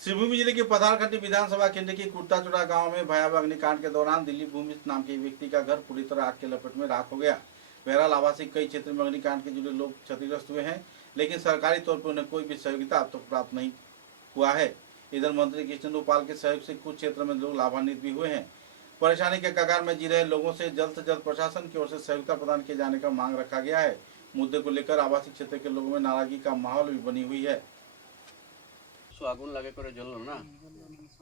सिवनी जिले के पथारकट्टी विधानसभा केंद्र के कुर्ताचोड़ा गांव में भयावह अग्निकांड के दौरान दिलीप भूमिष्ठ नाम के व्यक्ति का घर पूरी तरह आग के लपेट में राख हो गया। बहरहाल आवासीय कई क्षेत्र में अग्निकांड के जुड़े लोग क्षतिग्रस्त हुए हैं, लेकिन सरकारी तौर पर उन्हें कोई भी सहयोगिता अब तक प्राप्त नहीं हुआ है। इधर मंत्री कृष्णेंदु पाल के सहयोग से कुछ क्षेत्र में लोग लाभान्वित भी हुए हैं। परेशानी के कगार में जी रहे लोगों से जल्द प्रशासन की ओर से सहयोगिता प्रदान किए जाने का मांग रखा गया है। मुद्दे को लेकर आवासीय क्षेत्र के लोगों में नाराजगी का माहौल भी बनी हुई है। আগুন লাগে করে জ্বললো না।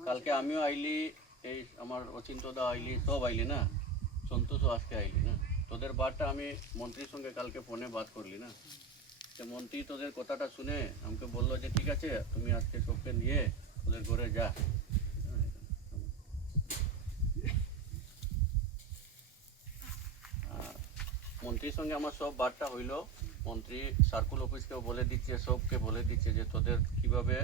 কালকে আমিও আইলি, এই আমার অচিন্তদা আইলি, সব আইলি না, সন্তোষও আজকে আইলি না। তোদের বারটা আমি মন্ত্রীর সঙ্গে কালকে ফোনে বাত করলি না, তো মন্ত্রী তোদের কথাটা শুনে আমাকে বললো যে ঠিক আছে তুমি আজকে সবকে নিয়ে তোদের ঘরে যা। মন্ত্রীর সঙ্গে আমার সব বার্তা হইল। মন্ত্রী সার্কুল অফিসকেও বলে দিচ্ছে, সবকে বলে দিচ্ছে যে তোদের কিভাবে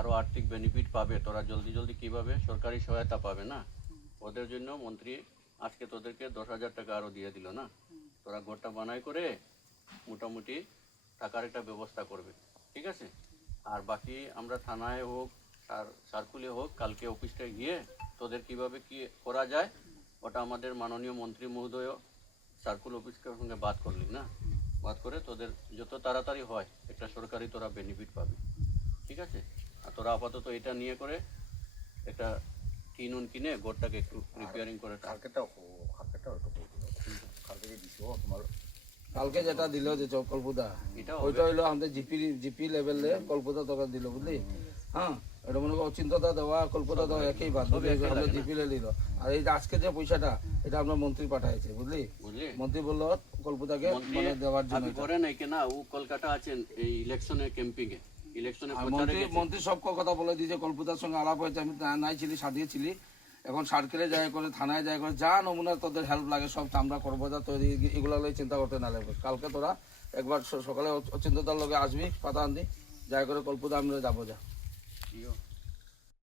আরও আর্থিক বেনিফিট পাবে, তোরা জলদি কীভাবে সরকারি সহায়তা পাবে না, ওদের জন্য মন্ত্রী আজকে তোদেরকে 10,000 টাকা আরও দিয়ে দিল না। তোরা ঘরটা বানাই করে মোটামুটি টাকার একটা ব্যবস্থা করবে, ঠিক আছে। আর বাকি আমরা থানায় হোক আর সার্কুলে হোক কালকে অফিসটায় গিয়ে তোদের কিভাবে কি করা যায় ওটা আমাদের মাননীয় মন্ত্রী মহোদয় সার্কুল অফিসের সঙ্গে বাত করলি না, বাত করে তোদের যত তাড়াতাড়ি হয় একটা সরকারি তোরা বেনিফিট পাবে, ঠিক আছে। আর তোরা আপাতত এটা নিয়ে করে একটা টিন কিনে ঘরটাকে একটু রিপেয়ারিং করে কালকে যেটা দিল যে কল্পতা ওইটা হইলো আমাদের জিপি লেভেলে কল্পতা টাকা দিল, বুঝলি। হ্যাঁ, এটা মনে করো অচিন্ততা দেওয়া কল্পতা দেওয়া একই বাদ, আমরা জিপি লে দিল। আর এই যে আজকে যে পয়সাটা এটা আমরা মন্ত্রী পাঠাইছে, বুঝলি। মন্ত্রী বললো কল্পতাকে দেওয়ার জন্য করে নাই কেনা। ও কলকাতা আছেন এই ইলেকশনে ক্যাম্পিং এ, ইলেকশনে মন্ত্রী সব কথা বলে দিয়েছে। কল্পতার সঙ্গে আলাপ হয়েছে, আমি নাই ছিলি, সাদিয়ে ছিলি। এখন সার্কেলে যায় করে, থানায় যায় করে, যা নমুনা তোদের হেল্প লাগে সব আমরা করবো, যা তৈরি এগুলো চিন্তা করতে না লাগবে। কালকে তোরা একবার সকালে অচিন্ততার লগে আসবি, পাতা আনবি, যাই করে কল্পতা আমরা যাবো যা।